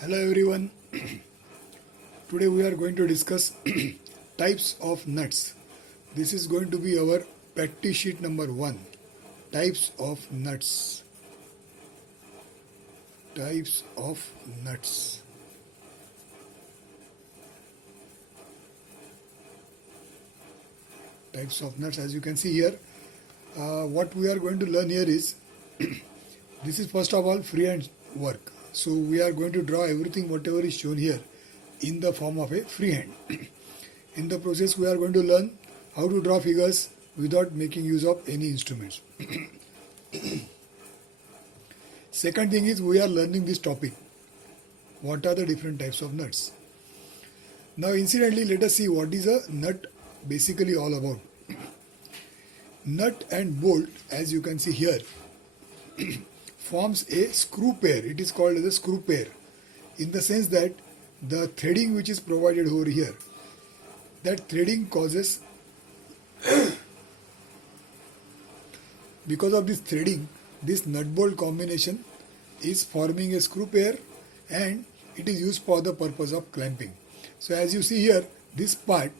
Hello everyone. Today we are going to discuss types of nuts. This is going to be our practice sheet number 1. Types of nuts. Types of nuts. Types of nuts. As you can see here, what we are going to learn here is this is first of all freehand work. So we are going to draw everything whatever is shown here in the form of a freehand. In the process we are going to learn how to draw figures without making use of any instruments. Second thing is we are learning this topic. What are the different types of nuts? Now incidentally let us see what is a nut basically all about. Nut and bolt, as you can see here, forms a screw pair. It is called as a screw pair in the sense that the threading which is provided over here, that threading causes because of this threading, this nut bolt combination is forming a screw pair and it is used for the purpose of clamping. So as you see here, this part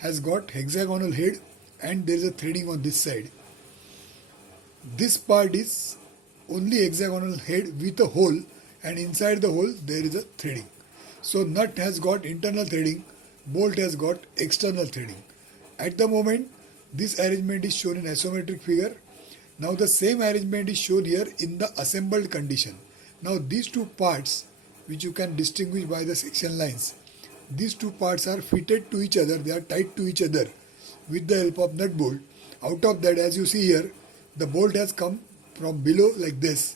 has got hexagonal head and there is a threading on this side. This part is only hexagonal head with a hole, and inside the hole there is a threading. So nut has got internal threading, bolt has got external threading. At the moment this arrangement is shown in isometric figure. Now the same arrangement is shown here in the assembled condition. Now these two parts, which you can distinguish by the section lines, these two parts are fitted to each other, they are tied to each other with the help of nut bolt. Out of that, as you see here, the bolt has come from below like this,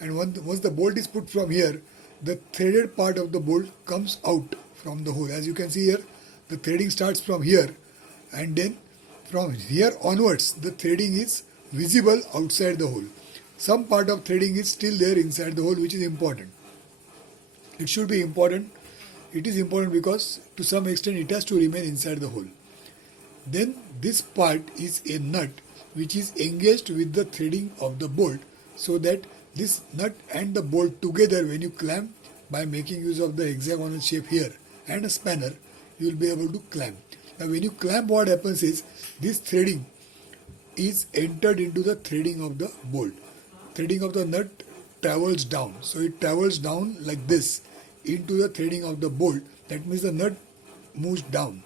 and once the bolt is put from here, the threaded part of the bolt comes out from the hole. As you can see here, the threading starts from here, and then from here onwards the threading is visible outside the hole. Some part of threading is still there inside the hole, which is important. It should be important. It is important because to some extent it has to remain inside the hole. Then this part is a nut which is engaged with the threading of the bolt, so that this nut and the bolt together, when you clamp by making use of the hexagonal shape here and a spanner, you will be able to clamp. Now when you clamp, what happens is this threading is entered into the threading of the bolt. Threading of the nut travels down, so it travels down like this into the threading of the bolt. That means the nut moves down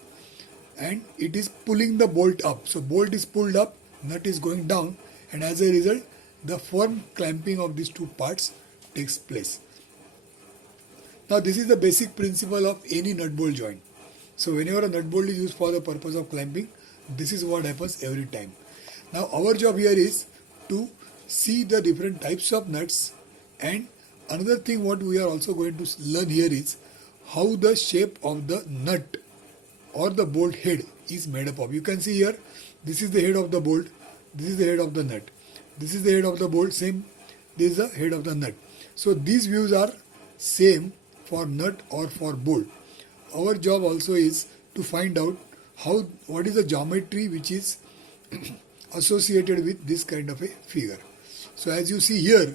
and it is pulling the bolt up. So bolt is pulled up, nut is going down, and as a result the firm clamping of these two parts takes place. Now this is the basic principle of any nut bolt joint. So whenever a nut bolt is used for the purpose of clamping, this is what happens every time. Now our job here is to see the different types of nuts, and another thing what we are also going to learn here is how the shape of the nut or the bolt head is made up of. You can see here, this is the head of the bolt, this is the head of the nut, this is the head of the bolt, same, this is the head of the nut. So these views are same for nut or for bolt. Our job also is to find out what is the geometry which is associated with this kind of a figure. So as you see here,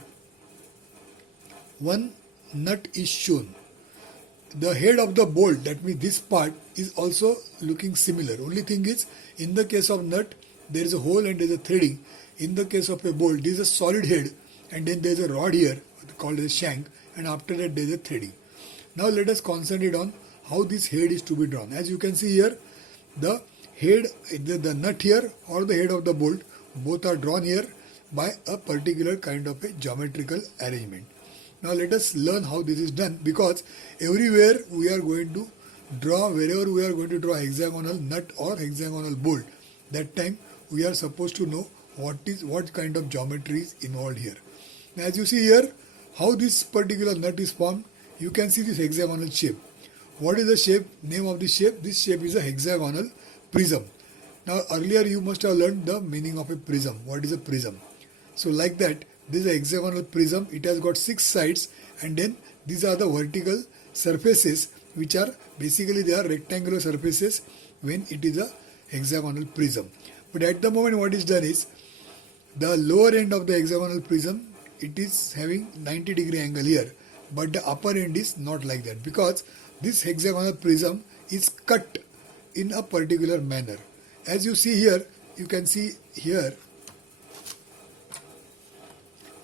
one nut is shown. The head of the bolt, that means this part, is also looking similar. Only thing is, in the case of nut, there is a hole and there is a threading. In the case of a bolt, there is a solid head and then there is a rod here called as a shank, and after that there is a threading. Now let us concentrate on how this head is to be drawn. As you can see here, the head, the nut here or the head of the bolt, both are drawn here by a particular kind of a geometrical arrangement. Now let us learn how this is done, because everywhere we are going to draw, wherever we are going to draw hexagonal nut or hexagonal bolt, that time we are supposed to know what kind of geometry is involved here. Now as you see here, how this particular nut is formed, you can see this hexagonal shape. What is the shape, name of this shape? This shape is a hexagonal prism. Now earlier you must have learned the meaning of a prism. What is a prism? So like that, this is a hexagonal prism. It has got 6 sides, and then these are the vertical surfaces, which are basically they are rectangular surfaces when it is a hexagonal prism. But at the moment what is done is, the lower end of the hexagonal prism, it is having 90 degree angle here, but the upper end is not like that, because this hexagonal prism is cut in a particular manner. As you see here, you can see here,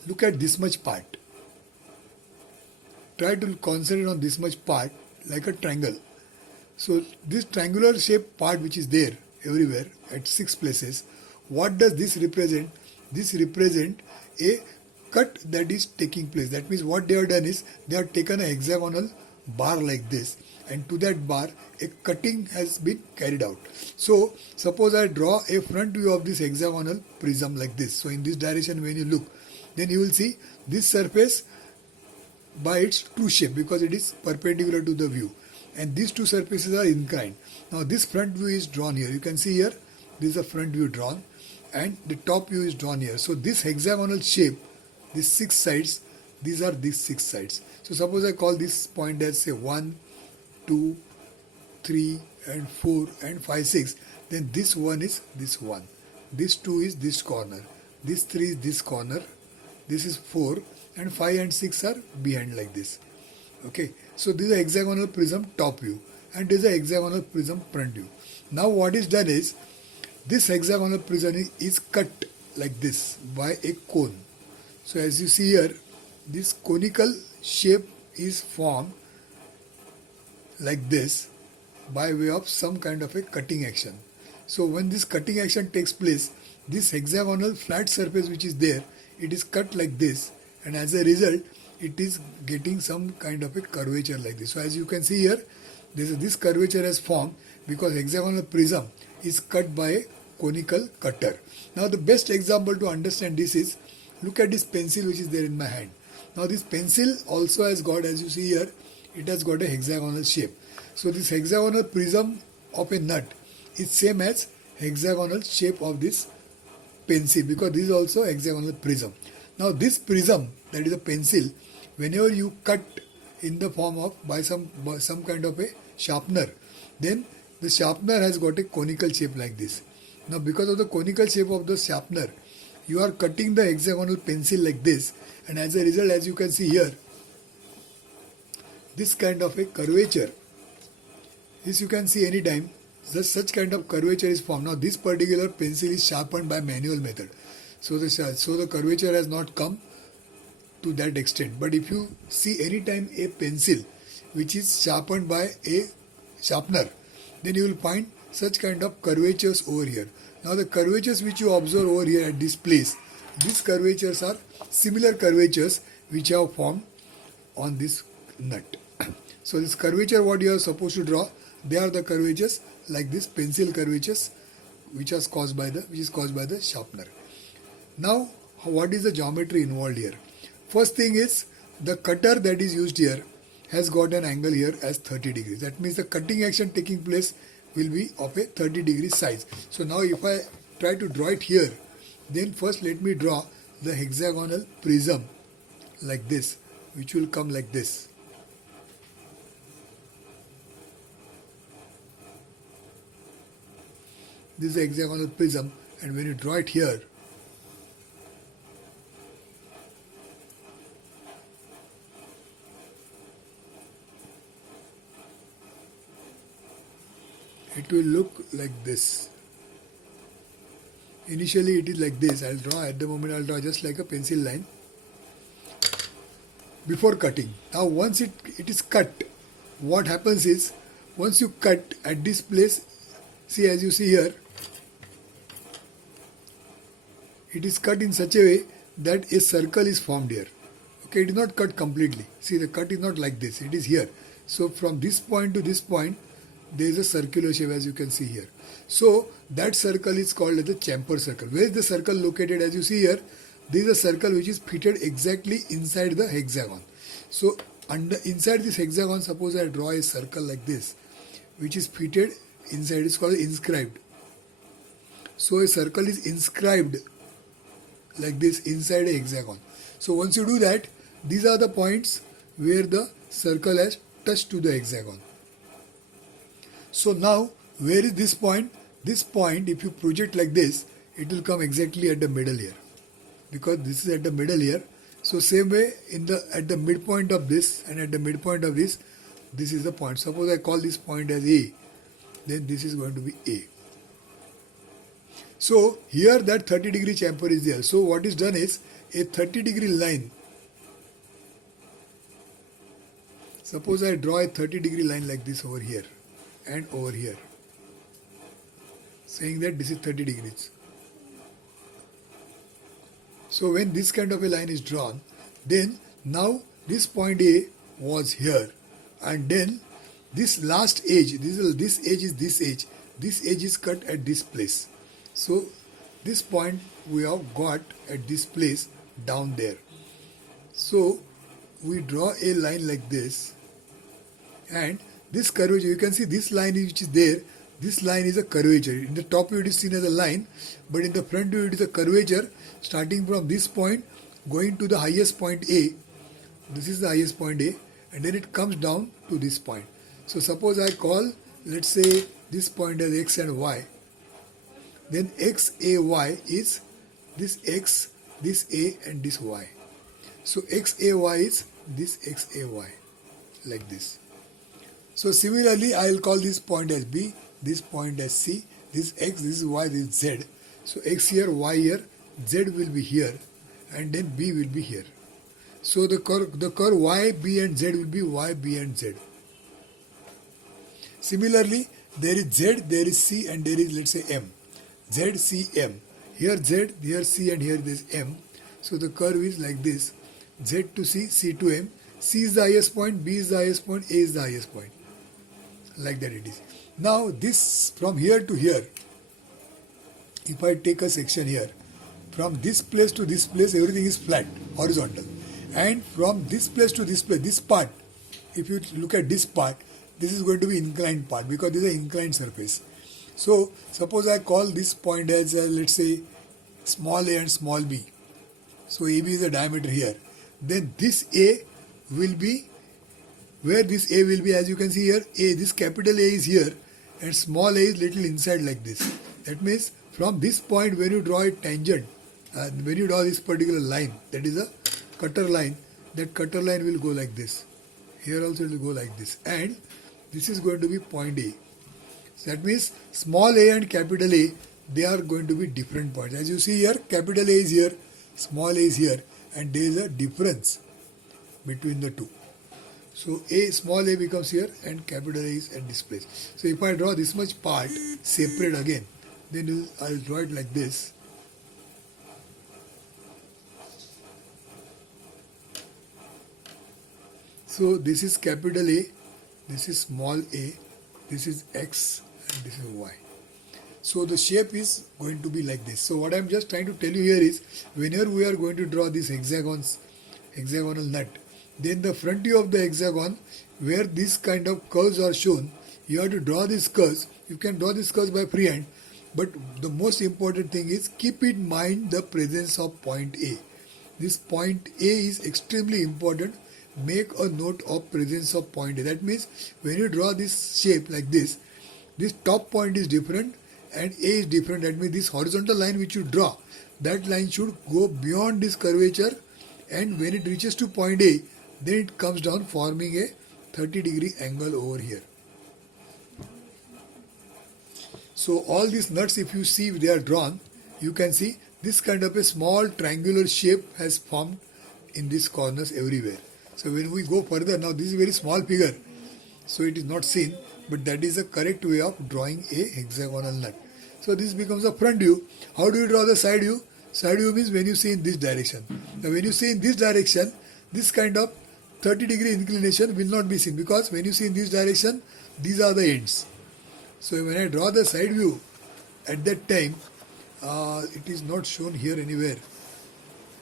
look at this much part. Try to concentrate on this much part like a triangle. So this triangular shaped part which is there everywhere at 6 places, what does this represent? This represent a cut that is taking place. That means what they have done is they have taken a hexagonal bar like this, and to that bar a cutting has been carried out. So suppose I draw a front view of this hexagonal prism like this. So in this direction when you look, then you will see this surface by its true shape, because it is perpendicular to the view, and these two surfaces are inclined. Now this front view is drawn here. You can see here, this is a front view drawn, and the top view is drawn here. So this hexagonal shape, these 6 sides, these are these 6 sides. So suppose I call this point as say 1, 2, 3 and 4 and 5, 6. Then this 1 is this 1. This 2 is this corner. This 3 is this corner. This is 4, and 5 and 6 are behind like this. Okay. So this is a hexagonal prism top view, and this is a hexagonal prism front view. Now what is done is, this hexagonal prism is cut like this by a cone. So as you see here, this conical shape is formed like this by way of some kind of a cutting action. So when this cutting action takes place, this hexagonal flat surface which is there, it is cut like this, and as a result it is getting some kind of a curvature like this. So as you can see here, this curvature has formed because hexagonal prism is cut by a conical cutter. Now the best example to understand this is, look at this pencil which is there in my hand. Now this pencil also has got, as you see here, it has got a hexagonal shape. So this hexagonal prism of a nut is same as hexagonal shape of this pencil, because this is also hexagonal prism. Now this prism, that is a pencil, whenever you cut in the form of by some kind of a sharpener, then the sharpener has got a conical shape like this. Now because of the conical shape of the sharpener, you are cutting the hexagonal pencil like this, and as a result, as you can see here, this kind of a curvature, this you can see anytime, such kind of curvature is formed. Now this particular pencil is sharpened by manual method, so the curvature has not come to that extent. But if you see anytime a pencil which is sharpened by a sharpener, then you will find such kind of curvatures over here. Now the curvatures which you observe over here at this place, these curvatures are similar curvatures which have formed on this nut. So this curvature what you are supposed to draw, they are the curvatures like this pencil curvatures which is caused by the sharpener. Now what is the geometry involved here? First thing is, the cutter that is used here has got an angle here as 30 degrees. That means the cutting action taking place will be of a 30 degree size. So now if I try to draw it here, then first let me draw the hexagonal prism like this, which will come like this. This is the hexagonal prism, and when you draw it here, it will look like this. Initially it is like this. I'll draw at the moment, I'll draw just like a pencil line before cutting. Now once it is cut, what happens is, once you cut at this place, see, as you see here, it is cut in such a way that a circle is formed here. Okay, it is not cut completely. See, the cut is not like this, it is here. So from this point to this point, there is a circular shape, as you can see here. So that circle is called as the chamfer circle. Where is the circle located? As you see here, there is a circle which is fitted exactly inside the hexagon. So inside this hexagon, suppose I draw a circle like this, which is fitted inside, it's called inscribed. So a circle is inscribed like this inside a hexagon. So once you do that, these are the points where the circle has touched to the hexagon. So now, where is this point? This point, if you project like this, it will come exactly at the middle here. Because this is at the middle here, So same way at the midpoint of this and at the midpoint of this is the point. Suppose I call this point as A, then this is going to be A. So here that 30-degree chamfer is there. So what is done is a 30-degree line. Suppose I draw a 30-degree line like this over here and over here, saying that this is 30 degrees. So when this kind of a line is drawn, then now this point A was here, and then this last edge, this edge is this edge. This edge is cut at this place. So this point we have got at this place down there. So we draw a line like this, and this curvature, you can see this line which is there, this line is a curvature. In the top view it is seen as a line, but in the front view it is a curvature starting from this point going to the highest point A. This is the highest point A, and then it comes down to this point. So suppose I call, let's say, this point as X and Y. Then XAY is this X, this A and this Y. So XAY is this XAY, like this. So similarly, I will call this point as B, this point as C, this X, this is Y, this is Z. So X here, Y here, Z will be here, and then B will be here. So the curve Y, B and Z will be Y, B and Z. Similarly, there is Z, there is C, and there is, let's say, M. Z, C, M. Here Z, here C, and here there is M. So the curve is like this. Z to C, C to M. C is the highest point, B is the highest point, A is the highest point. Like that it is. Now this, from here to here, if I take a section here, from this place to this place, everything is flat, horizontal. And from this place to this place, this part, if you look at this part, this is going to be inclined part because this is an inclined surface. So suppose I call this point as let's say small a and small b. So AB is the diameter here. Then this A will be, where this A will be, as you can see here, A, this capital A is here and small a is little inside like this. That means from this point when you draw a tangent, when you draw this particular line, that is a cutter line, that cutter line will go like this. Here also it will go like this, and this is going to be point A. So that means small a and capital A, they are going to be different points. As you see here, capital A is here, small a is here, and there is a difference between the two. So small a becomes here and capital A is at this place. So if I draw this much part separate again, then I will draw it like this. So this is capital A, this is small a, this is X, and this is Y. So the shape is going to be like this. So what I am just trying to tell you here is, whenever we are going to draw this hexagonal nut, then the front view of the hexagon, where this kind of curves are shown, you have to draw these curves. You can draw these curves by freehand, but the most important thing is keep in mind the presence of point A. This point A is extremely important. Make a note of presence of point A. That means when you draw this shape like this top point is different and A is different. That means this horizontal line which you draw, that line should go beyond this curvature, and when it reaches to point A, then it comes down forming a 30-degree angle over here. So all these nuts, if you see, they are drawn, you can see this kind of a small triangular shape has formed in these corners everywhere. So when we go further, now this is a very small figure, so it is not seen, but that is the correct way of drawing a hexagonal nut. So this becomes a front view. How do you draw the side view? Side view means when you see in this direction. Now when you see in this direction, this kind of 30-degree inclination will not be seen, because when you see in this direction, these are the ends. So when I draw the side view, at that time, it is not shown here anywhere.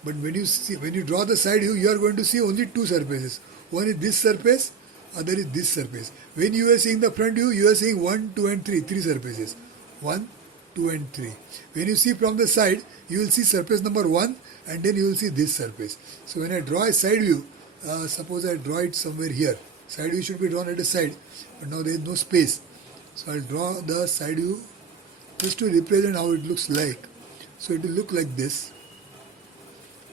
But when you draw the side view, you are going to see only two surfaces. One is this surface, other is this surface. When you are seeing the front view, you are seeing 1, 2 and 3, three surfaces. 1, 2 and 3. When you see from the side, you will see surface number 1 and then you will see this surface. So when I draw a side view, suppose I draw it somewhere here. Side view should be drawn at the side, but now there is no space. So I will draw the side view just to represent how it looks like. So it will look like this.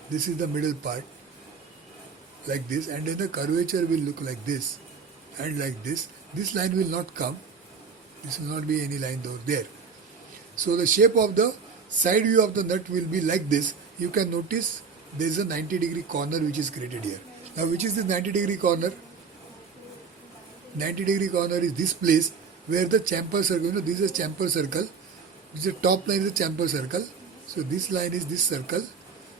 This is the middle part. like this, and then the curvature will look like this and like this. This line will not come. This will not be any line over there. So the shape of the side view of the nut will be like this. You can notice there is a 90-degree corner which is created here. Now which is this 90-degree corner? 90-degree corner is this place where the chamfer circle, this is a chamfer circle. This is the top line is a chamfer circle. So this line is this circle.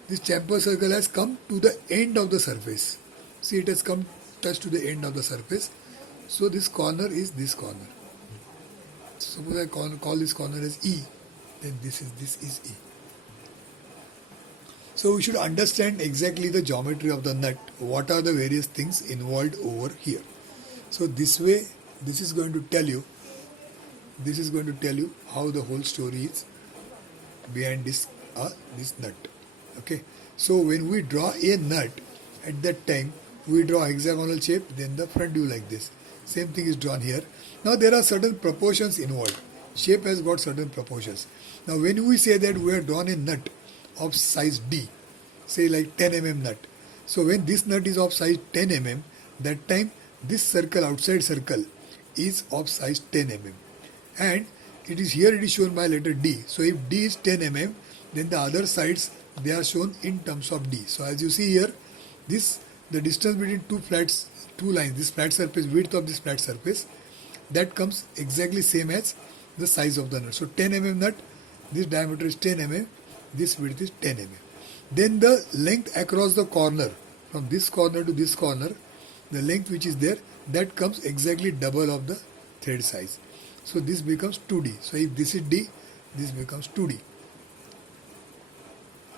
This chamfer circle has come to the end of the surface. See, it has come touch to the end of the surface. So this corner is this corner. Suppose I call this corner as E, then this is E. So we should understand exactly the geometry of the nut. What are the various things involved over here? So this way, this is going to tell you how the whole story is behind this nut. Okay. So when we draw a nut, at that time we draw hexagonal shape, then the front view like this. Same thing is drawn here. Now there are certain proportions involved. Shape has got certain proportions. Now when we say that we have drawn a nut of size D, say like 10 mm nut. So when this nut is of size 10 mm, that time this circle, outside circle, is of size 10 mm. And it is shown by letter D. So if D is 10 mm, then the other sides, they are shown in terms of D. So as you see here, the distance between two lines, this flat surface, width of this flat surface, that comes exactly same as the size of the nut. So 10 mm nut, this diameter is 10 mm, this width is 10 mm. Then the length across the corner, from this corner to this corner, the length which is there, that comes exactly double of the thread size. So this becomes 2D. So if this is D, this becomes 2D.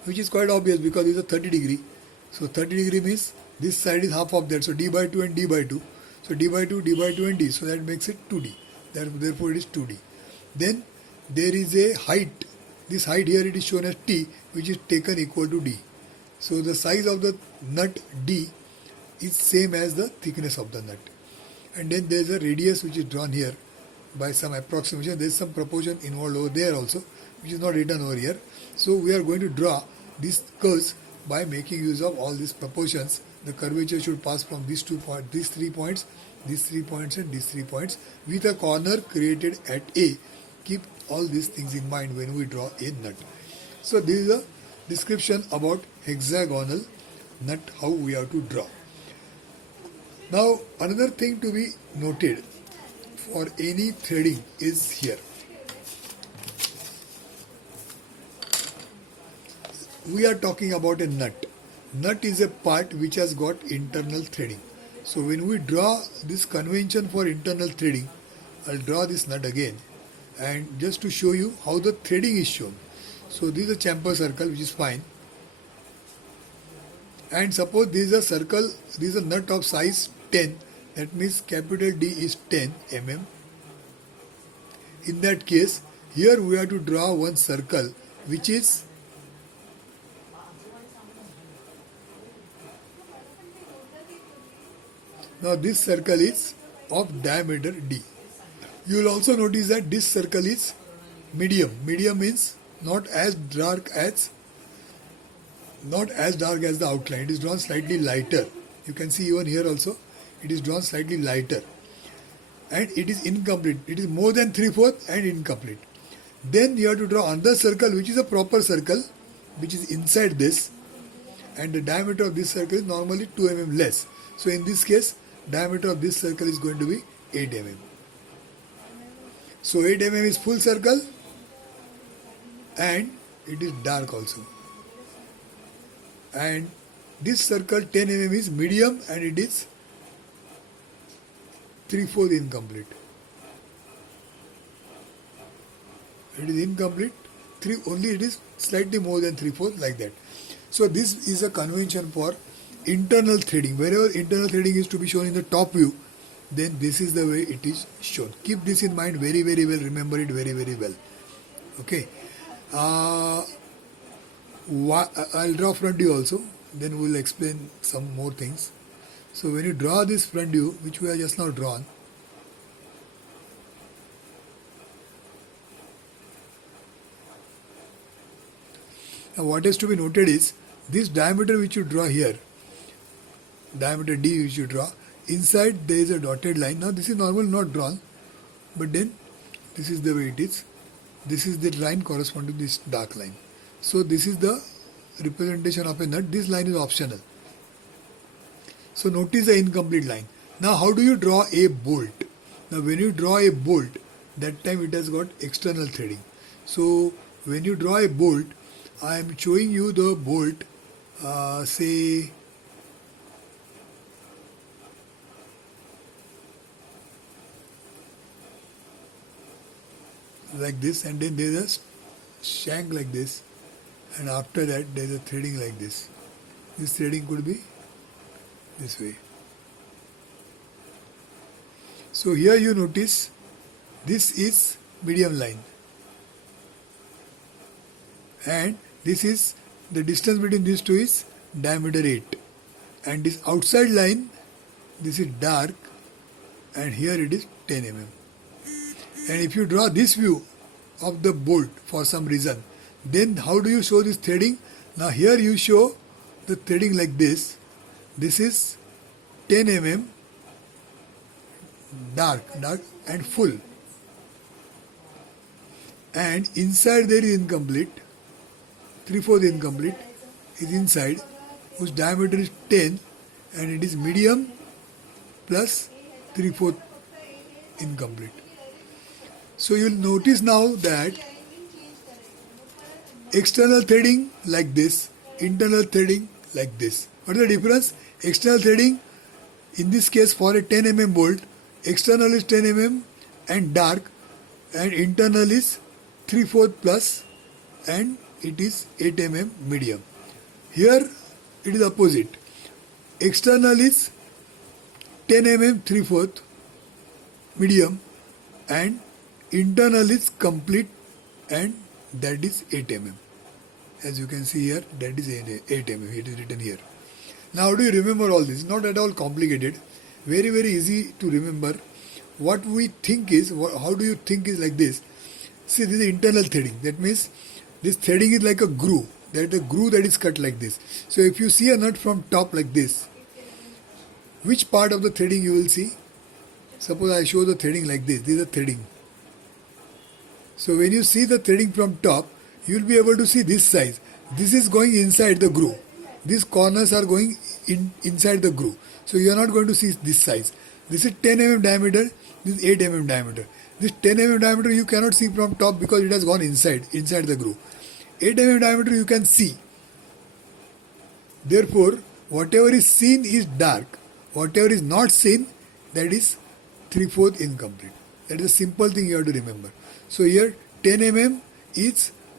Which is quite obvious because it is a 30 degree. So 30 degree means this side is half of that. So D by 2 and D by 2. So D by 2, D by 2 and D. So that makes it 2D. Therefore it is 2D. Then there is a height. This height here it is shown as T, which is taken equal to D. So the size of the nut D is same as the thickness of the nut. And then there is a radius which is drawn here by some approximation. There is some proportion involved over there also, which is not written over here. So we are going to draw these curves by making use of all these proportions. The curvature should pass from these 3 points, these 3 points and these 3 points with a corner created at A. Keep all these things in mind when we draw a nut. So this is a description about hexagonal nut, how we have to draw. Now another thing to be noted for any threading is here. We are talking about a nut. Nut is a part which has got internal threading. So when we draw this convention for internal threading, I'll draw this nut again, and just to show you how the threading is shown. So this is a chamfer circle, which is fine. And suppose this is a circle, this is a nut of size 10, that means capital D is 10 mm. In that case, here we have to draw one circle which is now this circle is of diameter D. You will also notice that this circle is medium. Medium means not as dark as the outline. It is drawn slightly lighter. You can see even here also it is drawn slightly lighter. And it is incomplete. It is more than 3/4 and incomplete. Then you have to draw another circle which is a proper circle, which is inside this, and the diameter of this circle is normally 2 mm less. So in this case, diameter of this circle is going to be 8 mm. So 8 mm is full circle and it is dark also. And this circle 10 mm is medium and it is 3/4 incomplete. It is incomplete, only it is slightly more than 3/4 like that. So this is a convention for internal threading. Wherever internal threading is to be shown in the top view, then this is the way it is shown. Keep this in mind very, very well. Remember it very, very well. Okay. I'll draw front view also. Then we'll explain some more things. So when you draw this front view, which we have just now drawn, now what is to be noted is this diameter which you draw here, diameter D you should draw. Inside there is a dotted line. Now this is normal, not drawn, but then this is the way it is. This is the line corresponding to this dark line. So this is the representation of a nut. This line is optional. So notice the incomplete line. Now how do you draw a bolt? Now when you draw a bolt, that time it has got external threading. So when you draw a bolt, I am showing you the bolt, say like this, and then there is a shank like this, and after that there is a threading like this. This threading could be this way. So here you notice this is medium line, and this is the distance between these two is diameter 8, and this outside line, this is dark, and here it is 10 mm. And if you draw this view of the bolt for some reason, then how do you show this threading? Now here you show the threading like this. This is 10 mm dark and full, and inside there is incomplete, 3/4 incomplete is inside, whose diameter is 10, and it is medium plus 3/4 incomplete. So you will notice now that external threading like this, internal threading like this. What is the difference? External threading, in this case for a 10 mm bolt, external is 10 mm and dark, and internal is 3/4 plus, and it is 8 mm medium. Here it is opposite. External is 10 mm 3/4 medium, and internal is complete, and that is 8 mm. As you can see here, that is 8 mm. It is written here. Now how do you remember all this? Not at all complicated. Very, very easy to remember. What we think is, how do you think is like this? See, this is internal threading. That means this threading is like a groove. That is a groove that is cut like this. So if you see a nut from top like this, which part of the threading you will see? Suppose I show the threading like this. This is the threading. So when you see the threading from top, you will be able to see this size. This is going inside the groove. These corners are going inside the groove. So you are not going to see this size. This is 10 mm diameter, this is 8 mm diameter. This 10 mm diameter you cannot see from top because it has gone inside the groove. 8 mm diameter you can see. Therefore, whatever is seen is dark. Whatever is not seen, that is 3/4 incomplete. That is a simple thing you have to remember. So here 10 mm is